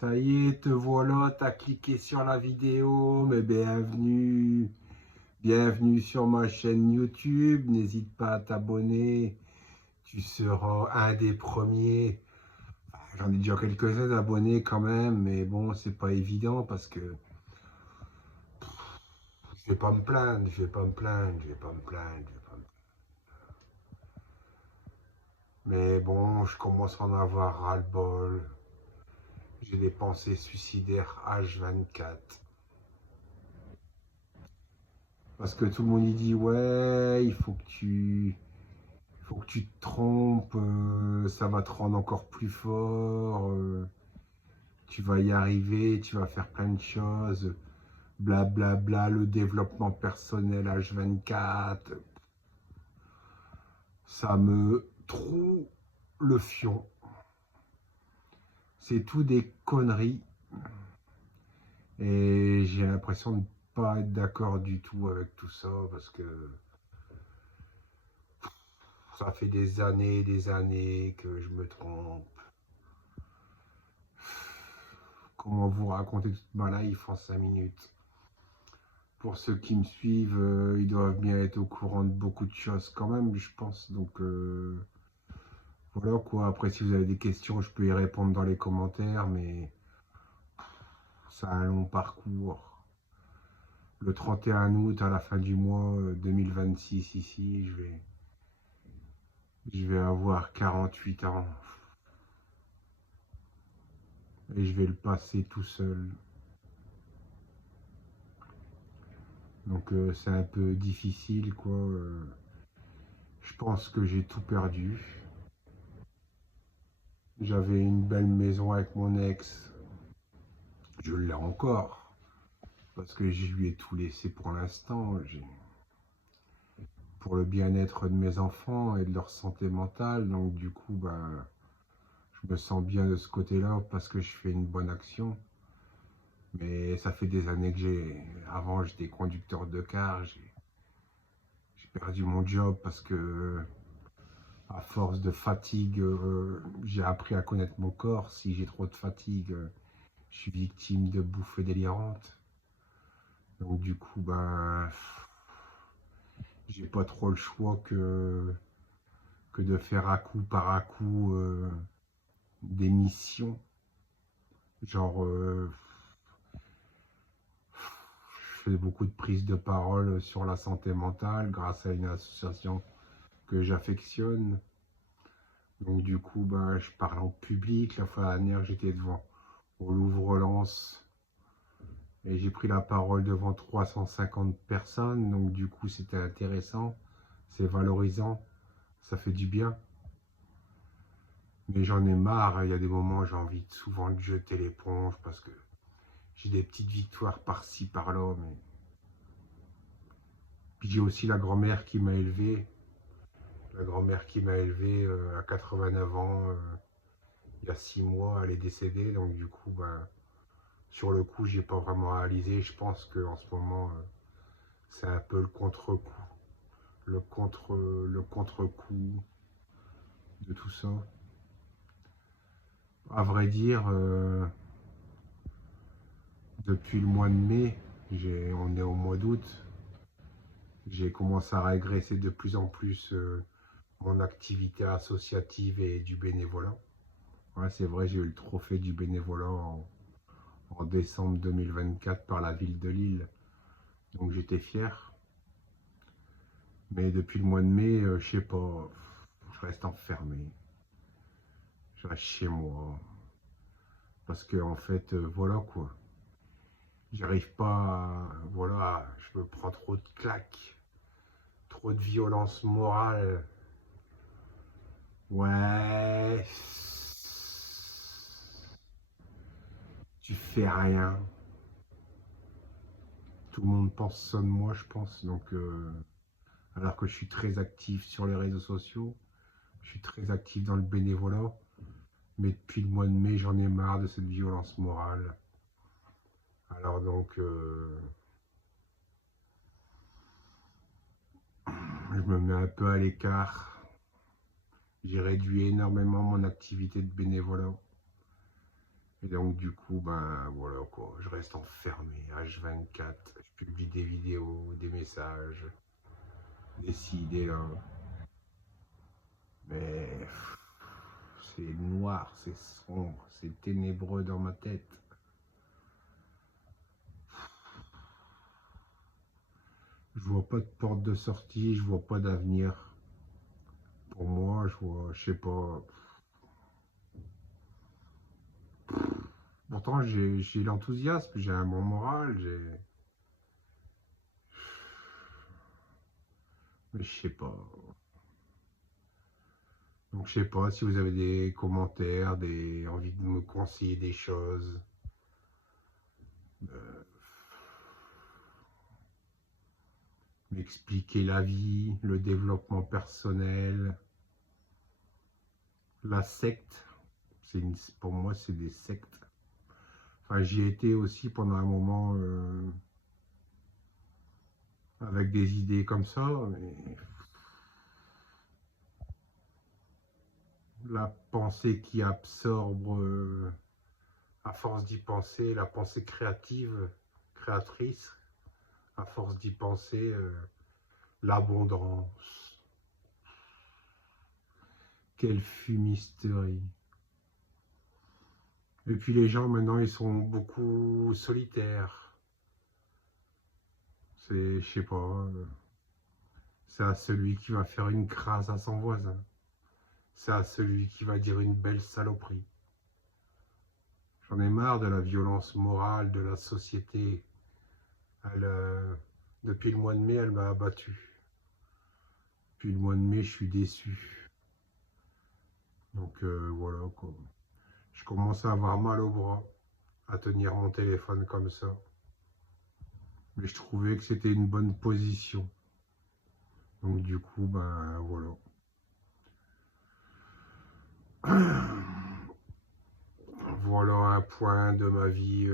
Ça y est, te voilà, t'as cliqué sur la vidéo, mais bienvenue, bienvenue sur ma chaîne YouTube, n'hésite pas à t'abonner, tu seras un des premiers. J'en ai déjà quelques-uns d'abonnés quand même, mais bon, c'est pas évident parce que je vais pas me plaindre, je vais pas me plaindre, je vais pas me plaindre, je vais pas me plaindre. Mais bon, je commence à en avoir ras-le-bol, j'ai des pensées suicidaires H24. Parce que tout le monde y dit ouais, il faut que tu te trompes, ça va te rendre encore plus fort, tu vas y arriver, tu vas faire plein de choses, blablabla, bla, bla, le développement personnel H24, ça me troue le fion. C'est tout des conneries et j'ai l'impression de ne pas être d'accord du tout avec tout ça parce que ça fait des années que je me trompe. Comment vous raconter toute ma life en 5 minutes? Pour ceux qui me suivent, ils doivent bien être au courant de beaucoup de choses quand même, je pense. Donc voilà quoi. Après, si vous avez des questions, je peux y répondre dans les commentaires, mais c'est un long parcours. Le 31 août, à la fin du mois 2026, ici, je vais avoir 48 ans. Et je vais le passer tout seul. Donc c'est un peu difficile, quoi. Je pense que j'ai tout perdu. J'avais une belle maison avec mon ex. Je l'ai encore. Parce que je lui ai tout laissé pour l'instant. Pour le bien-être de mes enfants et de leur santé mentale. Donc du coup, ben, je me sens bien de ce côté-là parce que je fais une bonne action. Mais ça fait des années que avant j'étais conducteur de car. J'ai perdu mon job parce que à force de fatigue, j'ai appris à connaître mon corps. Si j'ai trop de fatigue, je suis victime de bouffées délirantes. Donc du coup, ben, j'ai pas trop le choix que de faire à coup par à coup des missions. Genre, je fais beaucoup de prises de parole sur la santé mentale grâce à une association que j'affectionne. Donc du coup, ben, je parle en public. La fois dernière, j'étais devant au Louvre-Lens et j'ai pris la parole devant 350 personnes. Donc du coup, c'était intéressant, c'est valorisant, ça fait du bien. Mais j'en ai marre, il y a des moments où j'ai envie souvent de jeter l'éponge parce que j'ai des petites victoires par-ci, par-là. Mais... Puis j'ai aussi la grand-mère qui m'a élevé. La grand-mère qui m'a élevé à 89 ans, il y a 6 mois, elle est décédée. Donc du coup, ben, sur le coup, j'ai pas vraiment réalisé. Je pense qu'en ce moment, c'est un peu le contre-coup. Le contre-coup de tout ça. À vrai dire, depuis le mois de mai, on est au mois d'août, j'ai commencé à régresser de plus en plus mon activité associative et du bénévolat. Ouais, c'est vrai, j'ai eu le trophée du bénévolat en décembre 2024 par la ville de Lille. Donc j'étais fier. Mais depuis le mois de mai, je sais pas, je reste enfermé. Je reste chez moi. Parce que en fait, voilà quoi. J'arrive pas à, voilà, je me prends trop de claques, trop de violence morale. Ouais, tu fais rien. Tout le monde pense ça de moi, je pense. Donc, alors que je suis très actif sur les réseaux sociaux, je suis très actif dans le bénévolat. Mais depuis le mois de mai, j'en ai marre de cette violence morale. Alors donc, je me mets un peu à l'écart. J'ai réduit énormément mon activité de bénévolat. Et donc du coup, ben voilà quoi, je reste enfermé, H24, je publie des vidéos, des messages, des ci, des là. Mais c'est noir, c'est sombre, c'est ténébreux dans ma tête. Je vois pas de porte de sortie, je vois pas d'avenir. Pour moi, je sais pas. Pourtant, j'ai l'enthousiasme, j'ai un bon moral, mais je sais pas. Donc, je sais pas si vous avez des commentaires, des envie de me conseiller des choses, euh, m'expliquer la vie, le développement personnel, la secte. Pour moi, c'est des sectes. Enfin, j'y étais aussi pendant un moment avec des idées comme ça, mais la pensée qui absorbe, à force d'y penser, la pensée créative, créatrice, à force d'y penser, l'abondance. Quelle fumisterie. Et puis les gens maintenant, ils sont beaucoup solitaires. C'est, je sais pas, c'est à celui qui va faire une crasse à son voisin. C'est à celui qui va dire une belle saloperie. J'en ai marre de la violence morale de la société. Elle, depuis le mois de mai, elle m'a abattu. Depuis le mois de mai, je suis déçu. Donc voilà quoi. Je commence à avoir mal au bras à tenir mon téléphone comme ça. Mais je trouvais que c'était une bonne position. Donc du coup, ben voilà. Voilà un point de ma vie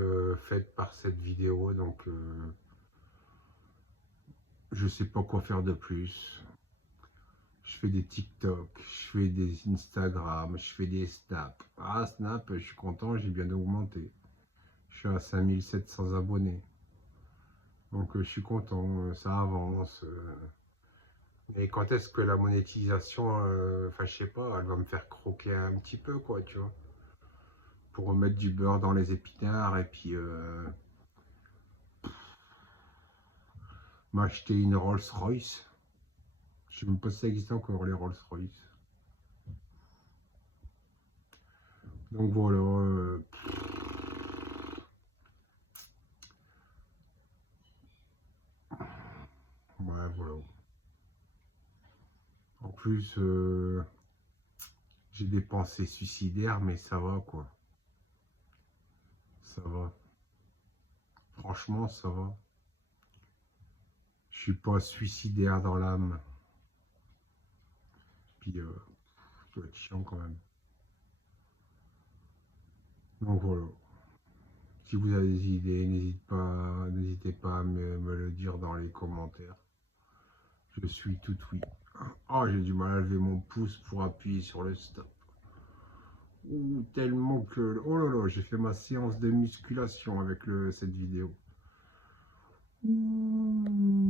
fait par cette vidéo. Donc je sais pas quoi faire de plus. Je fais des TikTok, je fais des Instagram, je fais des Snap. Ah, Snap, je suis content, j'ai bien augmenté. Je suis à 5700 abonnés. Donc je suis content, ça avance. Mais quand est-ce que la monétisation, enfin je sais pas, elle va me faire croquer un petit peu, quoi, tu vois. Pour remettre du beurre dans les épinards et puis m'acheter une Rolls-Royce. Je sais même pas si ça existe encore, les Rolls-Royce. Donc voilà. Ouais, voilà. En plus, j'ai des pensées suicidaires, mais ça va, quoi. Ça va. Franchement, ça va. Je suis pas suicidaire dans l'âme. Puis, ça doit être chiant quand même. Donc voilà. Si vous avez des idées, n'hésitez pas à me le dire dans les commentaires. Je suis tout oui. Oh, j'ai du mal à lever mon pouce pour appuyer sur le stop. Ouh, tellement que... Oh là là, j'ai fait ma séance de musculation avec cette vidéo. Ouh.